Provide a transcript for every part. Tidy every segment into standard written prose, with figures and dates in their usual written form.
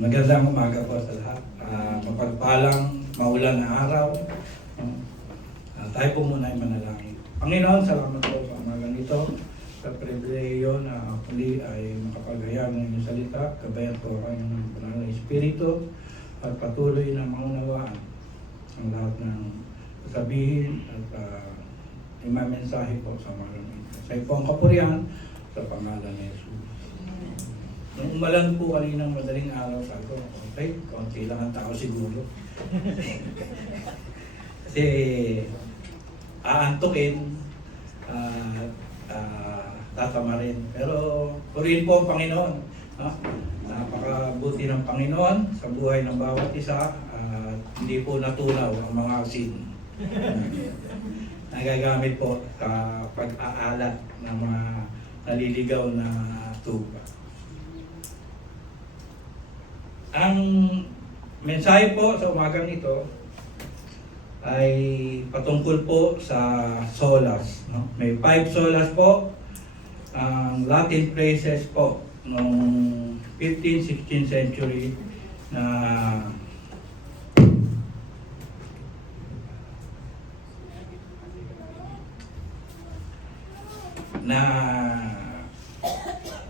Magandang umaga po sa lahat. Mapagpalang maulan na araw. Tayo po muna ay manalangin. Panginoon, salamat po sa umagang ito. Sa pribileyo na muli ay makapaghayag ng inyong salita. Gabayan po kayo ng banal na Espiritu at patuloy na maunawaan ang lahat ng sasabihin at imamensahe po sa umagang ito. Sa iyo po ang kapurihan sa pangalan ni Jesus. Nung umalan po kaninang madaling araw, sabi ko, okay, konti lang ang tao siguro. Kasi aantukin, tatama rin. Pero purihin po ang Panginoon. Napakabuti ng Panginoon sa buhay ng bawat isa. Hindi po natunaw ang mga asin. Nagagamit po sa pag-aalat ng mga naliligaw na tupa. Ang mensahe po sa umagang ito ay patungkol po sa solas. No? May 5 solas po. Ang Latin phrases po noong 15th, 16th century na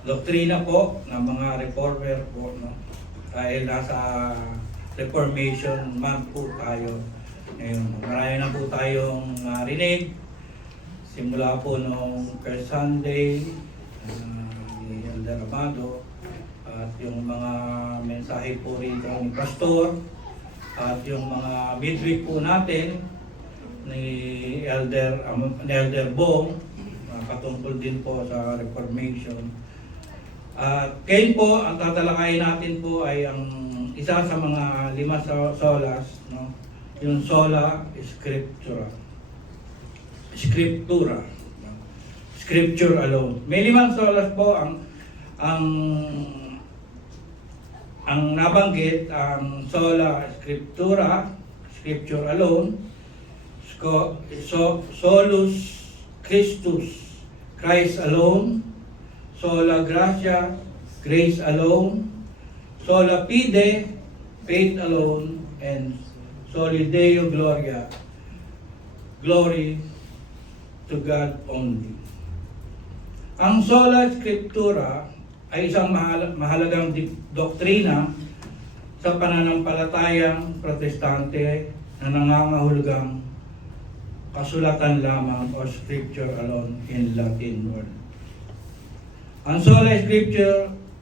doktrina po ng mga reformer po, no? Dahil nasa Reformation month po tayo ngayon. Marami na po tayong narinig simula po nung first Sunday ni Elder Amado at yung mga mensahe po rito ni Pastor at yung mga midweek po natin ni Elder Bong patungkol din po sa Reformation. Kayo po, ang tatalakayin natin po ay ang isa sa mga 5 solas, no? Yung sola scriptura. Scripture alone. May 5 solas po ang nabanggit, ang sola scriptura, scripture alone, solus Christus, Christ alone, sola gratia, grace alone, sola fide, faith alone, and soli Deo gloria, glory to God only. Ang sola scriptura ay isang mahalagang doktrina sa pananampalatayang protestante na nangangahulugang kasulatan lamang o scripture alone in Latin word. Ang sola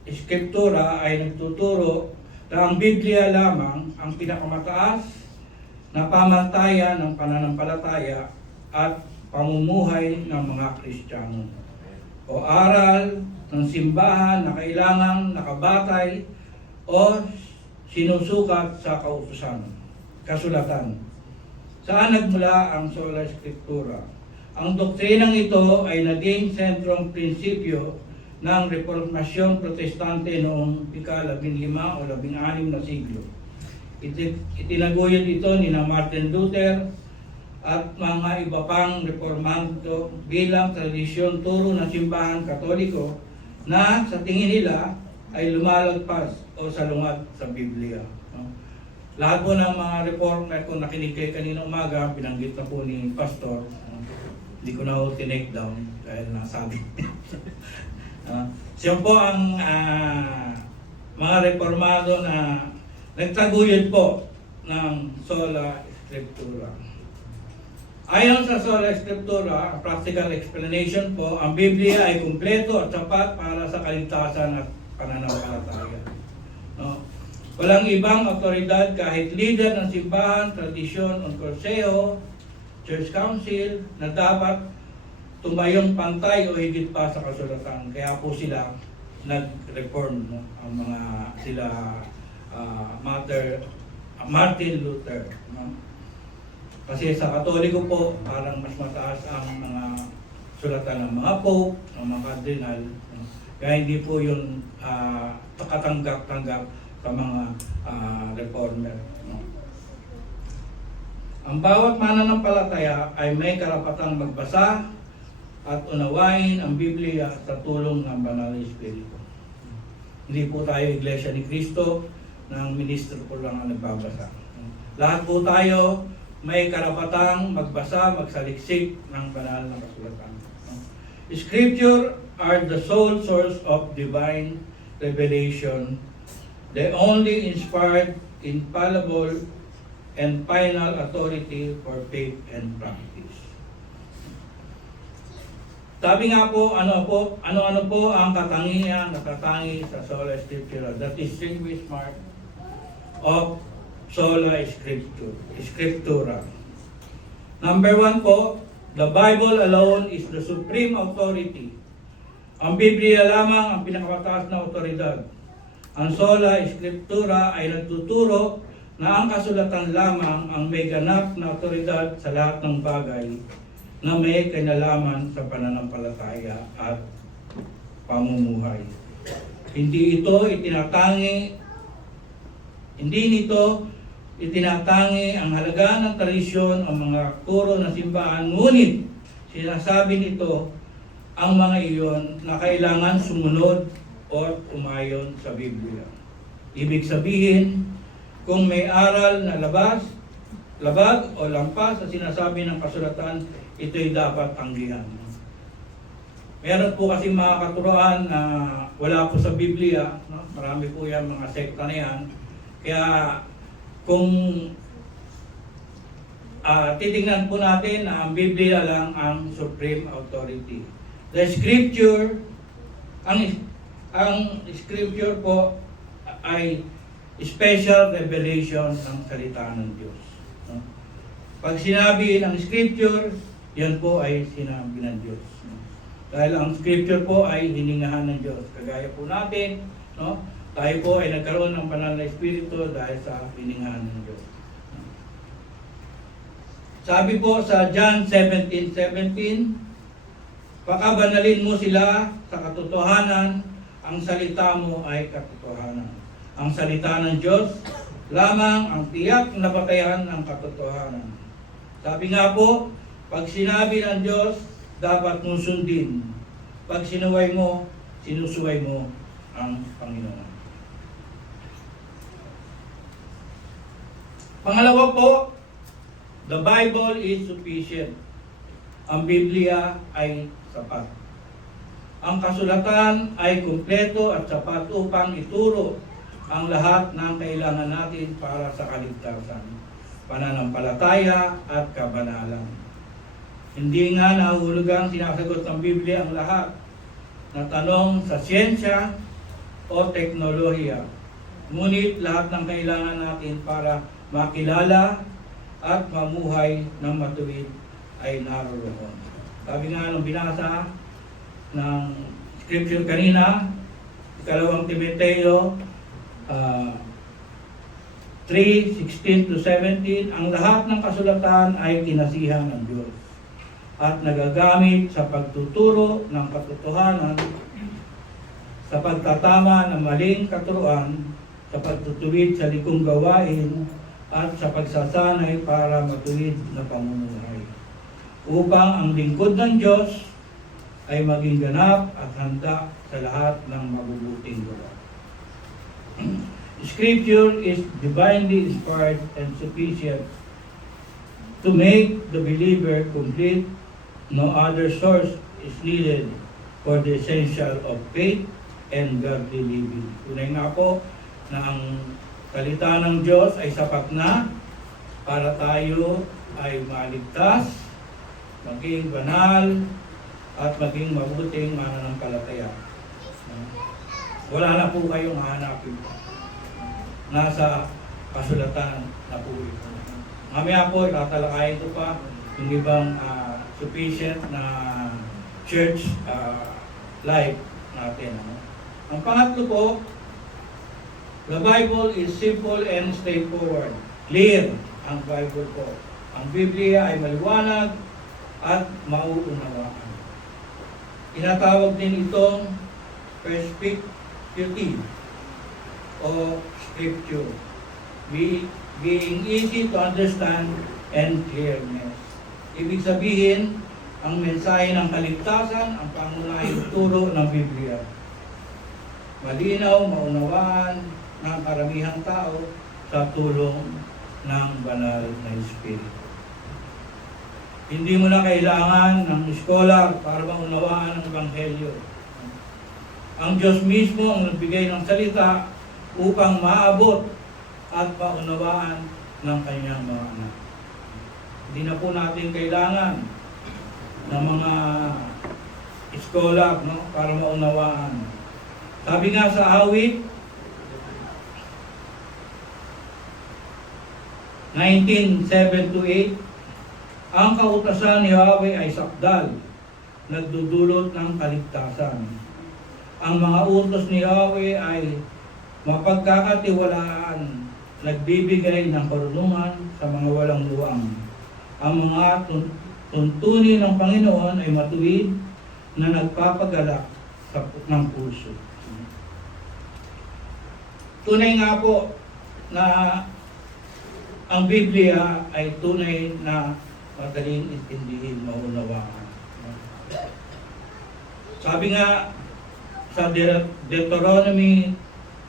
scriptura ay nagtuturo na ang Biblia lamang ang pinakamataas na pamantayan ng pananampalataya at pamumuhay ng mga Kristiyano o aral ng simbahan na kailangang nakabatay o sinusukat sa kasulatan. Saan nagmula ang sola scriptura? Ang doktrinang ito ay naging sentrong prinsipyo ng Reformasyong Protestante noong ika-15 o 16 na siglo. Itinaguyod ito ni Martin Luther at mga iba pang reformado bilang tradisyon turo ng simbahan Katoliko na sa tingin nila ay lumalagpas o salungat sa Biblia. Lahat po ng mga reformer, kung nakinig kayo kanina umaga, binanggit na po ni Pastor, hindi ko na ho tinake down dahil nasabi. Siya po ang mga reformado na nagtaguyod po ng sola scriptura. Ayon sa sola scriptura, practical explanation po, ang Biblia ay kumpleto at sapat para sa kaligtasan at pananampalataya. No? Walang ibang otoridad kahit leader ng simbahan, tradisyon o konseho, church council na dapat tumayong pantay o higit pa sa kasulatan. Kaya po sila nag-reform, no? Ang mga sila Martin Luther, no? Kasi sa Katoliko po parang mas mataas ang mga sulatan ng mga pope, ng mga cardinal, no? Kaya hindi po yun katanggap-tanggap sa mga reformer, no? Ang bawat mananampalataya ay may karapatang magbasa at unawain ang Biblia sa tulong ng Banal na Espiritu. Hindi po tayo Iglesia ni Cristo ng ministro ko lang ang nagbabasa. Lahat po tayo may karapatang magbasa, magsaliksik ng banal na kasulatan. Scripture are the sole source of divine revelation, the only inspired, infallible, and final authority for faith and practice. Sabi nga po, ano po ang katangian, natatangi sa Sola Scriptura, that is distinguished mark of Sola Scriptura. Number 1 po, the Bible alone is the supreme authority. Ang Biblia lamang ang pinakamataas na otoridad. Ang Sola Scriptura ay nagtuturo na ang kasulatan lamang ang may ganap na otoridad sa lahat ng bagay na may kinalaman sa pananampalataya at pamumuhay. Hindi nito itinatangi ang halagaan ng tradisyon ang mga kuro ng simbahan, ngunit sinasabi nito ang mga iyon na kailangan sumunod o umayon sa Biblia. Ibig sabihin, kung may aral na labag o lampas sa sinasabi ng kasulatan, ito'y dapat tanggihan. Meron po kasi mga katuroan na wala po sa Biblia, no? Marami po yan, mga sekta na yan. Kaya kung titingnan po natin na ang Biblia lang ang supreme authority. The Scripture, ang Scripture po ay special revelation ng salita ng Diyos. No? Pag sinabi ng Scripture, yan po ay sinabi ng Diyos. No? Dahil ang Scripture po ay hiningahan ng Diyos. Kagaya po natin, no? Tayo po ay nagkaroon ng banal na Espiritu dahil sa hiningahan ng Diyos. Sabi po sa John 17:17, pakabanalin mo sila sa katotohanan, ang salita mo ay katotohanan. Ang salita ng Diyos lamang ang tiyak na batayan ng katotohanan. Sabi nga po, pag sinabi ng Diyos, dapat mong sundin. Pag sinuway mo, sinusuway mo ang Panginoon. Pangalawa po, the Bible is sufficient. Ang Biblia ay sapat. Ang kasulatan ay kumpleto at sapat upang ituro ang lahat ng kailangan natin para sa kaligtasan, pananampalataya at kabanalan. Hindi nga nahulugang sinasagot ng Biblia ang lahat na tanong sa siyensya o teknolohiya. Ngunit lahat ng kailangan natin para makilala at mamuhay ng matuwid ay naroon. Sabi nga nung binasa ng Scripture kanina, 2 Timoteo 3:16-17, ang lahat ng kasulatan ay kinasihan ng Diyos at nagagamit sa pagtuturo ng katotohanan, sa pagtatama ng maling katuruan, sa pagtutuwid sa likong gawain, at sa pagsasanay para matuwid na pamumuhay, upang ang lingkod ng Diyos ay maging ganap at handa sa lahat ng mabubuting gawa. Scripture is divinely inspired and sufficient to make the believer complete. No other source is needed for the essential of faith and godly living. Tunay nga po na ang salita ng Diyos ay sapat na para tayo ay maligtas, maging banal, at maging mabuting mananampalataya. Wala na po kayong hahanapin. Nasa kasulatan na po ito. Mamaya po, itatalakayin ko pa yung ibang sufficient na church life natin. Ang pangatlo po, the Bible is simple and straightforward. Clear ang Bible po. Ang Biblia ay maliwanag at mauunawaan. Tinatawag din itong perspective o Scripture, being easy to understand and clearness. Ibig sabihin, ang mensahe ng kaligtasan, ang pangunahing turo ng Biblia. Malinaw, maunawaan, ng karamihang tao sa tulong ng banal na Espiritu. Hindi mo na kailangan ng scholar para maunawaan ang Ebanghelyo. Ang Diyos mismo ang nagbigay ng salita upang maabot at maunawaan ng kanyang mga anak. Hindi na po natin kailangan ng mga scholar, no, para maunawaan. Sabi nga sa awit 19:7-8, ang kautasan ni Yahweh ay sakdal, nagdudulot ng kaligtasan. Ang mga utos ni Yahweh ay mapagkakatiwalaan, nagbibigay ng karunungan sa mga walang luwang. Ang mga tuntunin ng Panginoon ay matuwid na nagpapagalak ng puso. Tunay nga po na ang Biblia ay tunay na madaling intindihin, maunawaan. Sabi nga sa Deuteronomy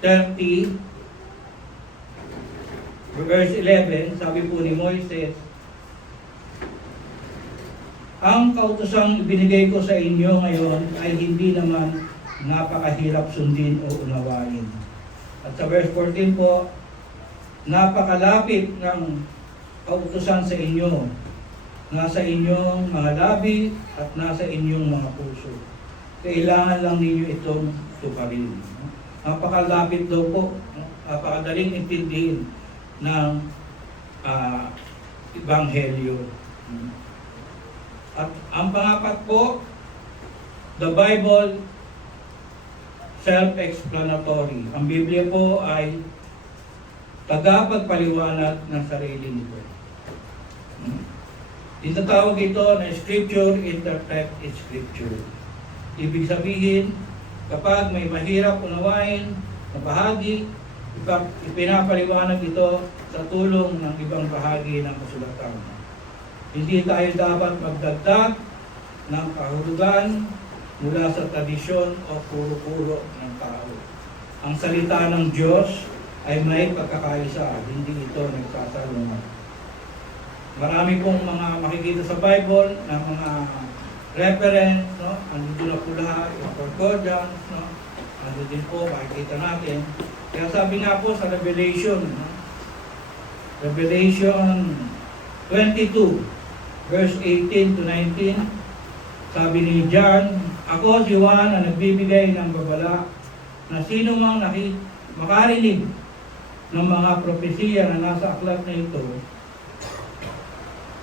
30, verse 11, sabi po ni Moises, ang kautosang ibinigay ko sa inyo ngayon ay hindi naman napakahirap sundin o unawain. At sa verse 14 po, napakalapit ng kautusan sa inyo, nasa inyong mga labi at nasa inyong mga puso. Kailangan lang ninyo itong tuparin. Napakalapit daw po, napakadaling intindihin ng Ebanghelyo. At ang pangapat po, the Bible self-explanatory. Ang Biblia po ay tagapagpaliwanag ng sarili nito. Tinatawag ito na Scripture interpret Scripture. Ibig sabihin, kapag may mahirap unawain na bahagi, ipinapaliwanag ito sa tulong ng ibang bahagi ng kasulatan. Hindi tayo dapat magdagdag ng kahulugan mula sa tradisyon o puro-puro ng tao. Ang salita ng Diyos ay may pagkakaisa, hindi ito nagsasalungat. Marami pong mga makikita sa Bible na mga reference, no? Andito na po lahat, yung concordance, no? Andito din po, makikita natin. Kaya sabi nga po sa Revelation, no? Revelation 22, verse 18-19, sabi ni John, ako si Juan ang nagbibigay ng babala na sino mang makarinig ng mga propesiya na nasa aklat na ito,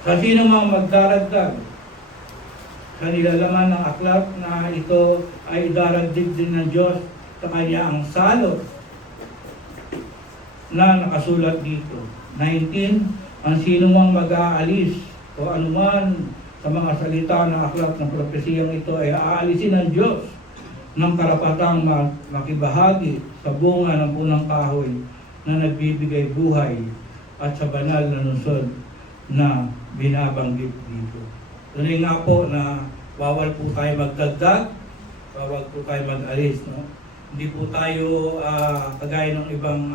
sa sino mang magdaragdag sa nilalaman ng aklat na ito ay daragdig din ng Diyos sa kanya ang salot na nakasulat dito. 19, ang sino mang mag-aalis o anuman sa mga salita ng aklat ng propesiyang ito ay aalisin ng Diyos ng karapatang makibahagi sa bunga ng punang kahoy na nagbibigay buhay at sa banal na lungsod na binabanggit dito. Tunay nga po na bawal po tayo magdagdag, bawal po tayo mag-alis. No? Hindi po tayo kagaya ng ibang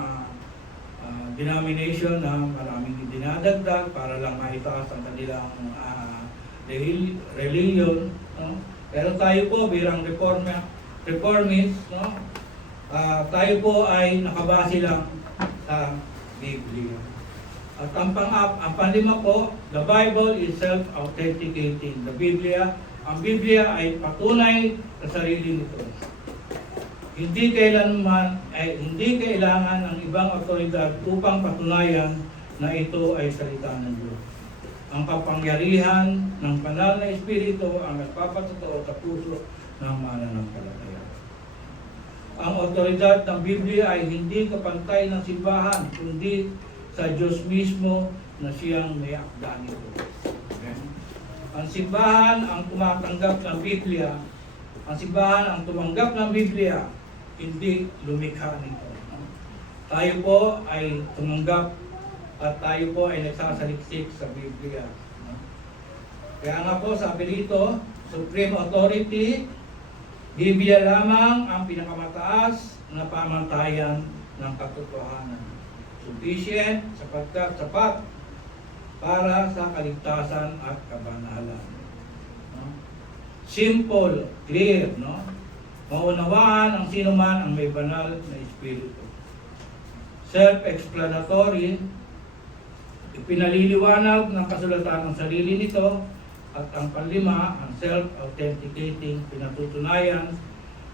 denomination na maraming dinadagdag para lang maitaas ang kanilang religion. No? Pero tayo po bilang reformist, no? Tayo po ay nakabase lang sa Biblia. At ang panlima po, the Bible is self-authenticating. Ang Biblia ay patunay sa sarili nito. Hindi kailangan ng ibang otoridad upang patunayan na ito ay salita ng Diyos. Ang kapangyarihan ng banal na Espiritu ang nagpapatotoo sa puso ng mananampalataya. Ang otoridad ng Biblia ay hindi kapantay ng simbahan, kundi sa Diyos mismo na siyang may akda nito. Okay? Ang simbahan ang tumatanggap ng Biblia, ang simbahan ang tumanggap ng Biblia, hindi lumikha nito. Tayo po ay tumanggap at tayo po ay nagsasaliksik sa Biblia. Kaya nga po sabi dito, Supreme Authority, Biblia lamang ang pinakamataas na pamantayan ng katotohanan. Sufficient sapagkat sapat para sa kaligtasan at kabanalan. No? Simple, clear, no? Maunawaan ang sino man ang may banal na espiritu. Self-explanatory, ipinaliliwanag ng kasulatan ng sarili nito, at ang panlima, ang self-authenticating, pinatutunayan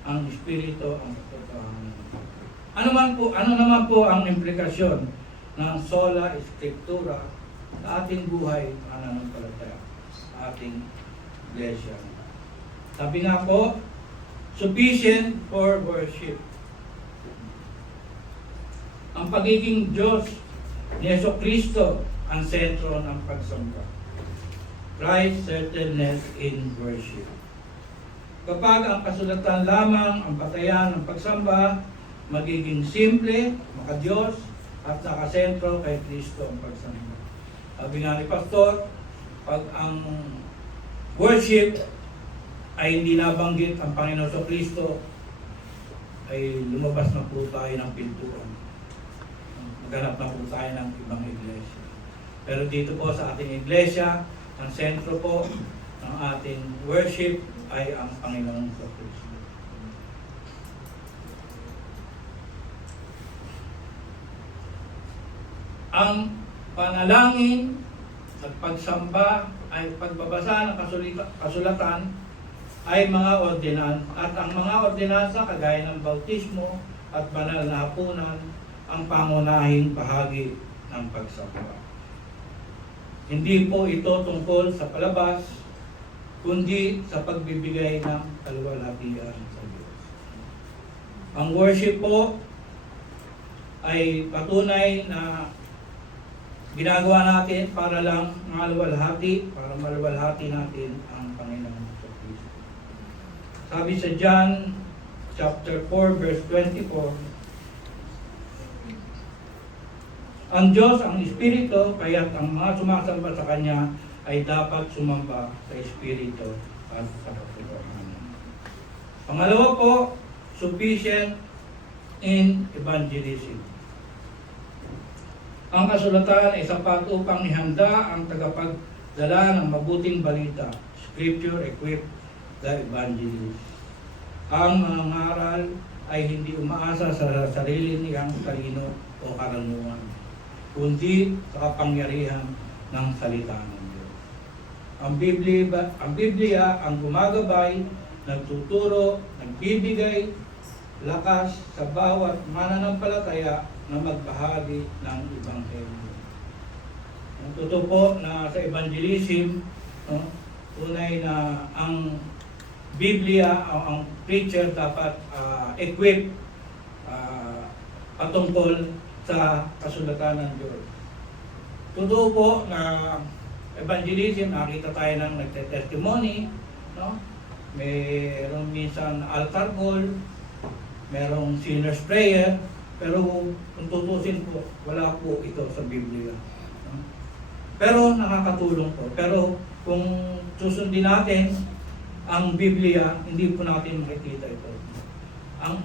ang espiritu ang katotohanan. Ano naman po ang implikasyon ng sola scriptura sa ating buhay pananampalataya, sa ating iglesia? Sabi nga po, sufficient for worship. Ang pagiging Diyos ni Jesucristo ang sentro ng pagsamba. Christ centeredness in worship. Kapag ang kasulatan lamang ang batayan ng pagsamba, magiging simple, makadiyos, at nakasentro kay Kristo ang pagsamba. Sabi nga ni Pastor, pag ang worship ay hindi nabanggit ang Panginoon sa Kristo, ay lumabas na po tayo ng pintuan. Maghanap na po tayo ng ibang iglesia. Pero dito po sa ating iglesia, ang sentro po ng ating worship ay ang Panginoon sa Kristo. Ang panalangin at pagsamba ay pagbabasa ng kasulatan ay mga ordinansa, at ang mga ordinansa kagaya ng bautismo at banal na hapunan ang pangunahing bahagi ng pagsamba. Hindi po ito tungkol sa palabas, kundi sa pagbibigay ng kaluwalhatian sa Diyos. Ang worship po ay patunay na ginagawa natin para lang maluwalhati, para maluwalhati natin ang Panginoon sa Kristo. Sabi sa John chapter 4 verse 24, ang Diyos ang Espiritu, kaya't ang mga sumasamba sa Kanya ay dapat sumamba sa Espiritu at sa katotohanan. Pangalawa po, sufficient in evangelism. Ang kasulatan ay sapat upang ihanda ang tagapagdala ng mabuting balita. Scripture equip the evangelist. Ang mga ngaral ay hindi umaasa sa sarili niyang talino o karunungan, kundi sa kapangyarihan ng salita ng Diyos. Ang Biblia ang gumagabay, nagtuturo, nagbibigay lakas sa bawat mananampalataya na magbahagi ng Ebanghelyo. Totoo po na sa evangelism, tunay na ang Biblia, ang preacher dapat equip patungkol sa kasulatan ng Diyos. Totoo po na evangelism, nakita tayo ng nagte-testimony, no? Mayroong minsan altar call, mayroong sinner's prayer, pero kung tutusin po, wala po ito sa Biblia. No? Pero nakakatulong po. Pero kung susundin natin ang Biblia, hindi po natin makikita ito.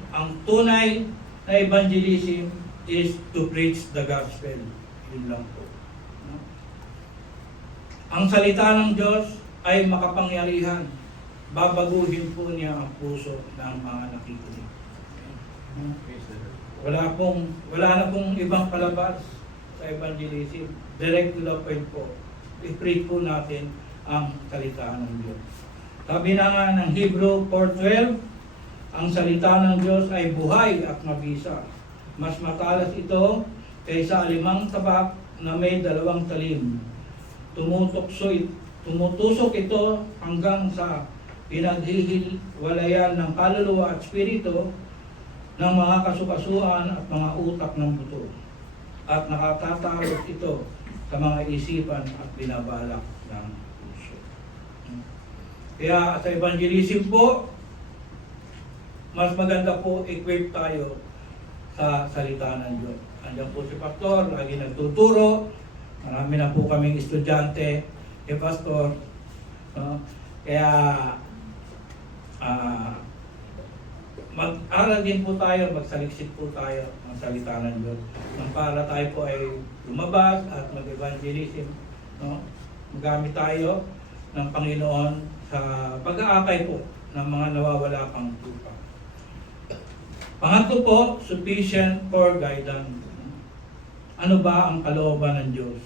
Ang tunay na evangelism is to preach the gospel. Yun lang po. No? Ang salita ng Diyos ay makapangyarihan. Babaguhin po niya ang puso ng mga nakikinig. No? Wala na pong ibang palabas sa evangelism. Direct to the point po. I-preach po natin ang salita ng Diyos. Sabi na nga ng Hebrew 4:12, ang salita ng Diyos ay buhay at mabisa. Mas matalas ito kaysa alimang tabak na may 2 talim. Tumutusok ito hanggang sa pinaghihiwalayan ng kaluluwa at espiritu, ng mga kasukasuan at mga utak ng buto. At nakatatawag ito sa mga isipan at binabalak ng puso. Kaya sa evangelism po, mas maganda po equip tayo sa salita ng Diyos. Andiyan po si Pastor, lagi nagtuturo. Marami na po kaming estudyante kay Pastor. mag-aral din po tayo, magsaliksik po tayo ng salita ng Diyos. Nang para tayo po ay lumabas at mag-evangelism, no? Magamit tayo ng Panginoon sa pag-aakay po ng mga nawawala pang tupa. Pangatlo po, sufficient for guidance. Ano ba ang kalooban ng Diyos?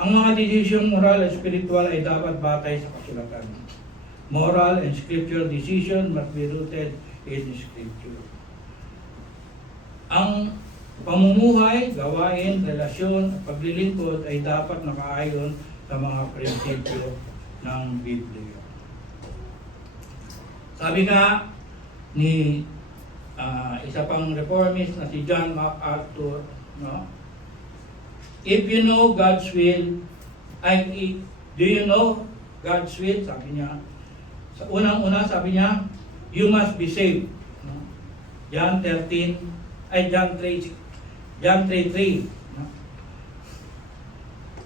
Ang mga desisyon moral at spiritual ay dapat batay sa kasulatan. Moral and scriptural decision must be rooted in Scripture. Ang pamumuhay, gawain, relasyon at paglilingkod ay dapat nakaayon sa mga prinsipyo ng Biblia. Sabi nga ni isa pang reformist na si John MacArthur, no? If you know God's will, do you know God's will? Sabi niya. Sa unang-una, sabi niya, you must be saved. No? John 3:3. No?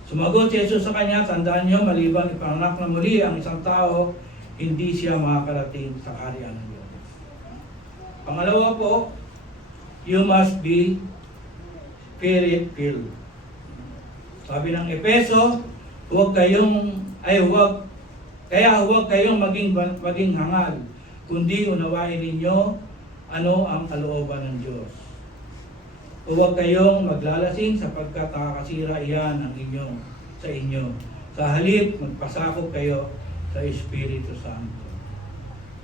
Sumagot si Jesus sa kanya, tandaan niyo, maliban ipanganak na muli ang isang tao, hindi siya makakarating sa kaharian ng Diyos. Pangalawa po, you must be Spirit-filled. Sabi ng Efeso, huwag kayong maging hangal, kundi unawain ninyo ano ang kalooban ng Diyos. Huwag kayong maglalasing sapagkat nakakasira iyan sa inyo. Sa halip, magpasakop kayo sa Espiritu Santo.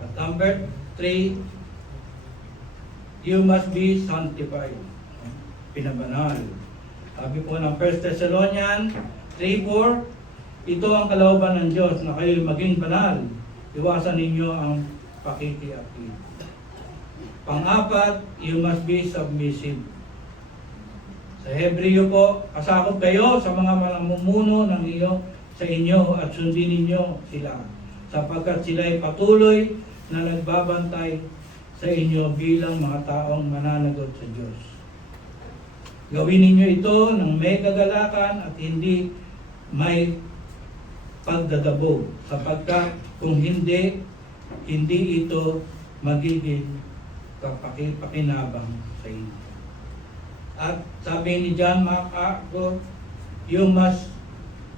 At number 3, you must be sanctified. Pinabanal. Sabi po ng 1 Thessalonians 3:4, ito ang kalooban ng Diyos na kayo maging banal. Iwasan ninyo ang pakiki-akid. Pang-apat, you must be submissive. Sa Hebreo po, kasakop kayo sa mga mamumuno sa inyo at sundin ninyo sila, sapagkat sila ay patuloy na nagbabantay sa inyo bilang mga taong mananagot sa Diyos. Gawin ninyo ito ng may kagalakan at hindi may pagdadabog, sapagkat kung hindi ito magiging kapakinabang sa inyo. At sabi ni John MacArthur, you must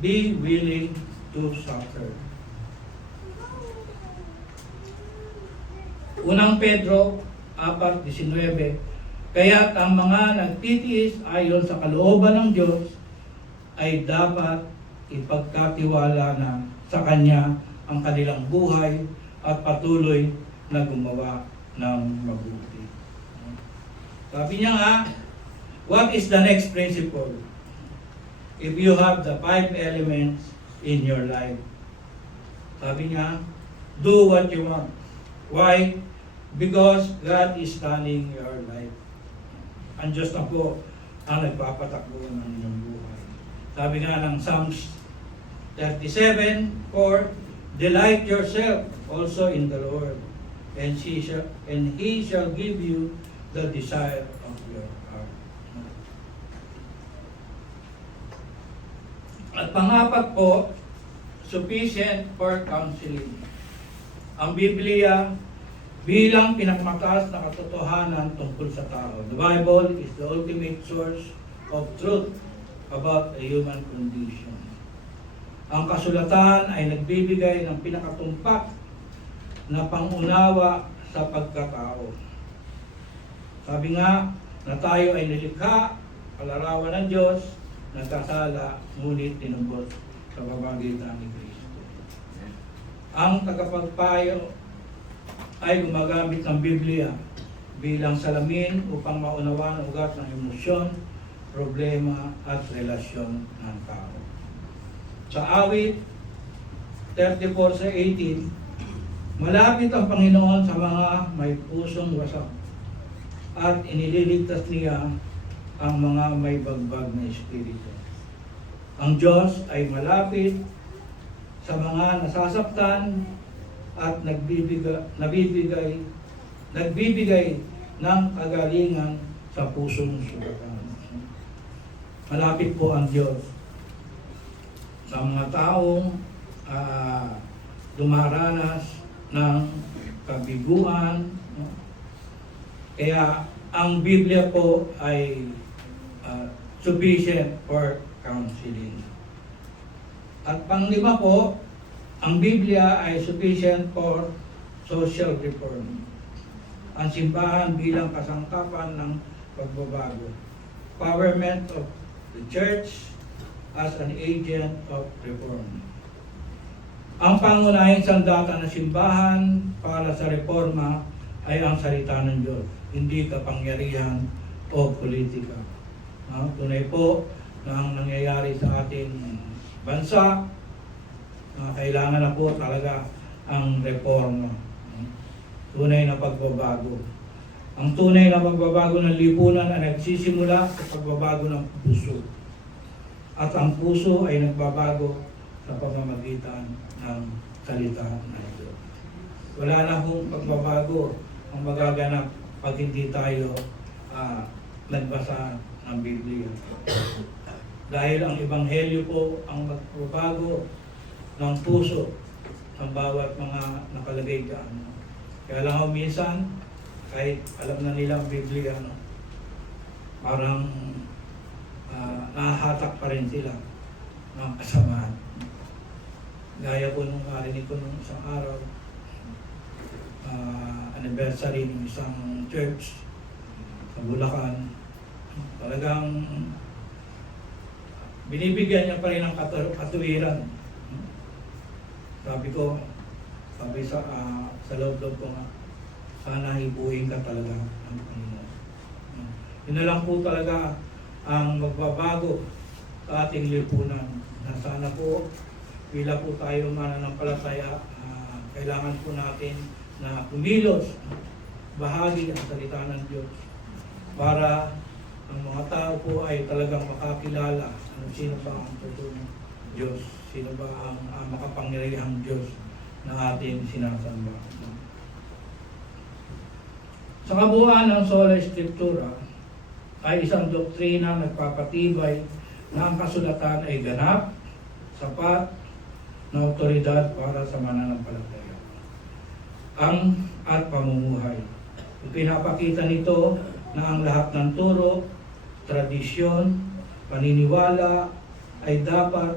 be willing to suffer. Unang Pedro 4:19, kaya't ang mga nagtitiis ayon sa kalooban ng Diyos ay dapat ipagkatiwala na sa Kanya ang kanilang buhay at patuloy na gumawa ng mabuti. Sabi niya nga, what is the next principle? If you have the 5 elements in your life, sabi niya, do what you want. Why? Because God is running your life. Ang Diyos na po ang nagpapatakbo ng inyong buhay. Sabi nga ng Psalms 37:4, delight yourself also in the Lord, and He shall give you the desire of your heart. At pangapat po, sufficient for counseling. Ang Biblia bilang pinakamataas na katotohanan tungkol sa tao. The Bible is the ultimate source of truth about the human condition. Ang kasulatan ay nagbibigay ng pinakatumpak na pangunawa sa pagkatao. Sabi nga na tayo ay nilikha, kalarawan ng Diyos, nagkasala, ngunit tinubos sa pamamagitan ni Kristo. Ang tagapagpayo ay gumagamit ng Biblia bilang salamin upang maunawa ang ugat ng emosyon, problema at relasyon ng tao. Sa awit 34:18, malapit ang Panginoon sa mga may pusong wasak at inililigtas niya ang mga may bagbag na espiritu. Ang Diyos ay malapit sa mga nasasaktan at nagbibigay ng kagalingan sa pusong sugatan. Malapit po ang Diyos sa mga taong dumaranas ng kabiguan, no? Kaya ang Biblia po ay sufficient for counseling. At panglima po, ang Biblia ay sufficient for social reform. Ang simbahan bilang kasangkapan ng pagbabago. Empowerment of the church as an agent of reform. Ang pangunahing sandata ng simbahan para sa reforma ay ang salita ng Diyos, hindi kapangyarihan o politika. Tunay po na ang nangyayari sa ating bansa, kailangan na po talaga ang reforma. Tunay na pagbabago. Ang tunay na pagbabago ng lipunan ay nagsisimula sa pagbabago ng puso. At ang puso ay nagbabago sa pamamagitan ng salita ng Diyos. Wala na hong pagbabago ang magaganap pag hindi tayo nagbasa ng Biblia. Dahil ang Ebanghelyo po ang magbabago ng puso ng bawat mga nakalagay dyan. Kaya lang minsan, kahit alam na nila ang Biblia, parang nahahatak pa rin sila ng kasamaan. Gaya po nung narinig ko nung isang araw, anniversary ng isang church sa Bulacan. Talagang binibigyan niya pa rin ng katuwiran. Sabi sa loob-loob ko nga, sana hibuhin ka talaga ng Panginoon. Yun na lang po talaga ang magbabago sa ating lipunan. Na sana po, pila po tayo mananampalataya, kailangan po natin na kumilos, bahagi ang salita ng Diyos para ang mga tao po ay talagang makakilala sino ba ang totoong Diyos, sino ba ang makapangyarihang Diyos na ating sinasamba. Sa kabuuan ng Sola Scriptura ay isang doktrina nagpapatibay na ang kasulatan ay ganap, sapat, na otoridad para sa mananampalataya. At pamumuhay. Pinapakita nito na ang lahat ng turo, tradisyon, paniniwala ay dapat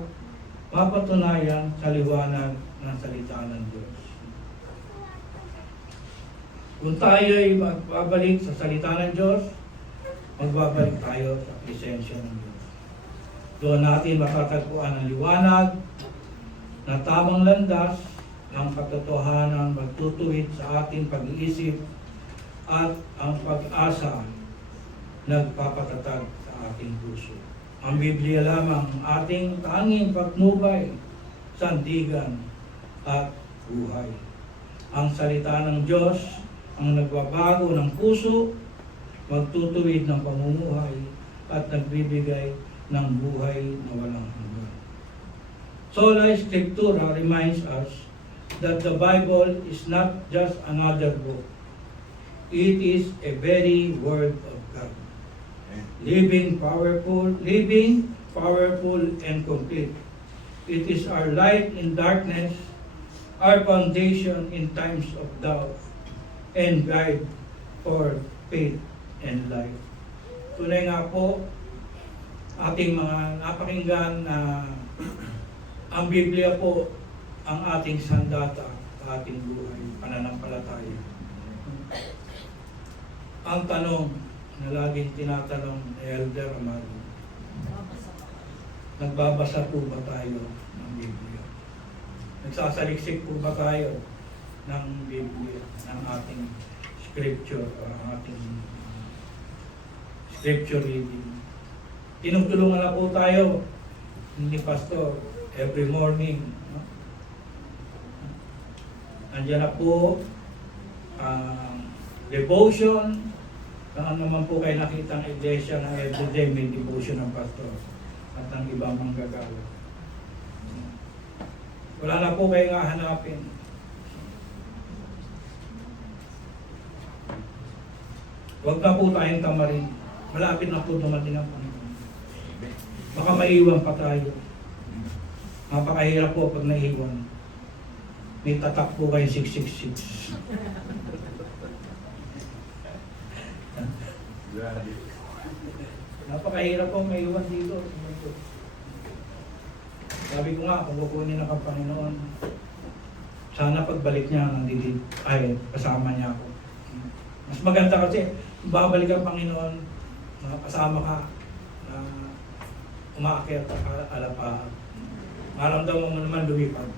mapatunayan sa liwanag ng salita ng Diyos. Kung tayo ay magbabalik sa salita ng Diyos, magbabalik tayo sa presensya ng Diyos. Doon natin matatagpuan ang liwanag na tamang landas ng katotohanan magtutuwid sa ating pag-iisip at ang pag-asa nagpapatatag sa ating puso. Ang Biblia lamang ang ating tanging patnubay, sandigan at buhay. Ang salita ng Diyos ang nagbabago ng puso, magtutuwid ng pamumuhay at nagbibigay ng buhay na walang hanggan. Sola Scriptura reminds us that the Bible is not just another book. It is a very word of God. Living, powerful, and complete. It is our light in darkness, our foundation in times of doubt, and guide for faith and life. Tunay nga po, ating mga napakinggan na ang Biblia po ang ating sandata sa ating buhay, pananampalataya. Ang tanong na laging tinatanong ni Elder Amado, nagbabasa po ba tayo ng Biblia? Nagsasaliksik po ba tayo ng Biblia, ng ating scripture, o ang ating scripture reading? Tinutulungan na po tayo ni Pastor every morning. Andiyan na po devotion. Saan naman po kayo nakita ng iglesia na everyday may devotion ng pastor at ang ibang manggagawa. Wala na po kayo nga hanapin. Huwag na po tayong tamarin. Malapit na po dumating ang Panginoon. Baka maiwan pa tayo. Mapakahirap po pag naiwan. May tatak po kayo 666. Napakahirap po may iwan dito. Sabi ko nga, kung kukunin ako ng Panginoon, sana pagbalik niya, nandito, ay, kasama niya ako. Mas maganda kasi, babalik ang Panginoon, kasama ka, na umaakyat at alapa. Maramdaman mo naman lumipad.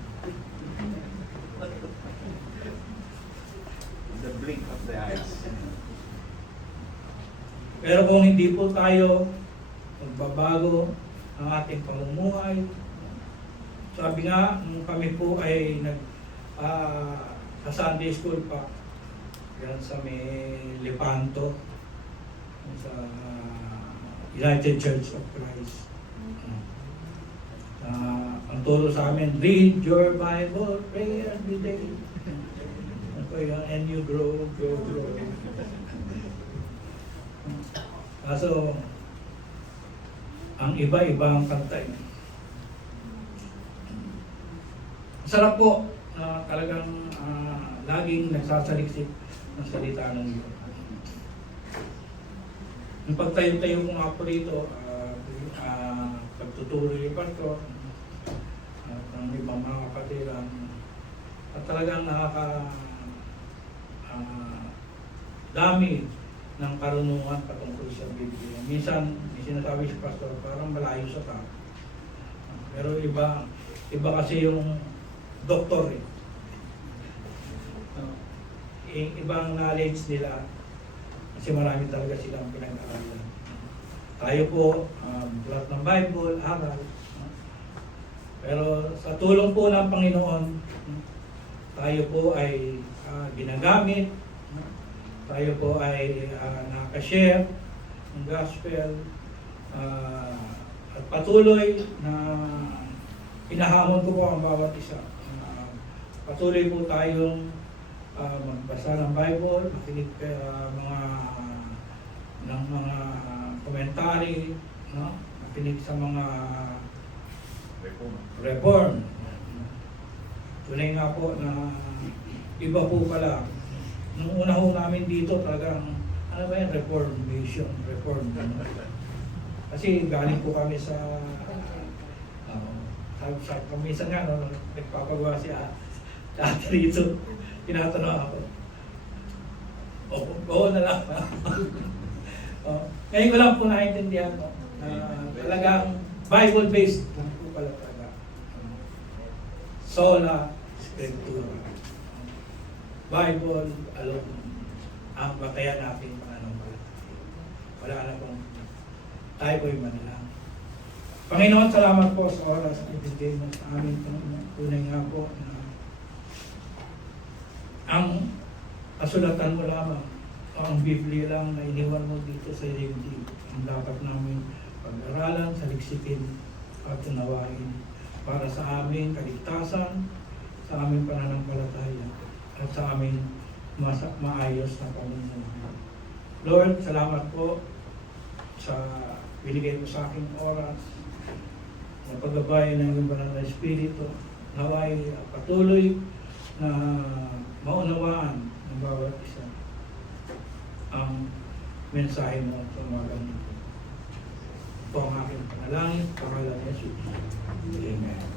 The blink of the eyes. Pero kung hindi po tayo magbabago ang ating pamumuhay, sabi nga, nung kami po ay sa Sunday School pa, yan sa may Lepanto, sa United Church of Christ. Ang turo sa amin, read your Bible, pray every day. And you grow. Kaso, ang iba-iba ang kanta. Sarap po na talagang laging nagsasaliksik ng salita ng Diyos. Yung pagtayo-tayo ko nga po rito, pagtuturo yung pastor, at ang ibang mga kapatiran, at talagang dami ng karunungan patungkol sa Biblia. Minsan, may sinasabi si pastor, parang malayo sa tao. Pero iba kasi yung doktor eh. Ibang knowledge nila kasi marami talaga silang pinag-aaralan. Tayo po, bulat ng Bible, aral. Pero sa tulong po ng Panginoon, tayo po ay ginagamit, tayo po ay nakashare ng gospel, at patuloy na hinahamon ko po ang bawat isa. Patuloy po tayong magbasa ng Bible, makinig ng mga komentary, no? Makinig sa mga reform. Tunay nga po na iba po pala. Nung una ho namin dito talagang, ano ba yan, reformation, reform. Kasi galing po kami sa, minsan nga, no, nagpapagawa siya dati rito. Tinatanong ako. Oo na lang. Ngayon ko lang po naintindihan ko. Talagang Bible-based lang po pala talaga. Sola Scriptura. Bible alone ang batayan natin pananampalataya. Wala na pong tayo po'y manalang. Panginoon, salamat po sa oras na ibigay mo sa amin. Tunay nga po na ang kasulatan mo lamang, ang Biblia lang na iniwan mo dito sa daigdig, ang dapat namin pag-aralan, saliksikin at unawain para sa aming kaligtasan, sa aming pananampalataya, at sa aming maayos na pamumuhay. Lord, salamat po sa binigay mo sa aking oras, na paggabay ng iyong banal na Espiritu, naway patuloy na maunawaan ng bawat isa ang mensahe mo sa mga ganito. Ito ang aking panalangin, pangalan ni Jesus. Amen.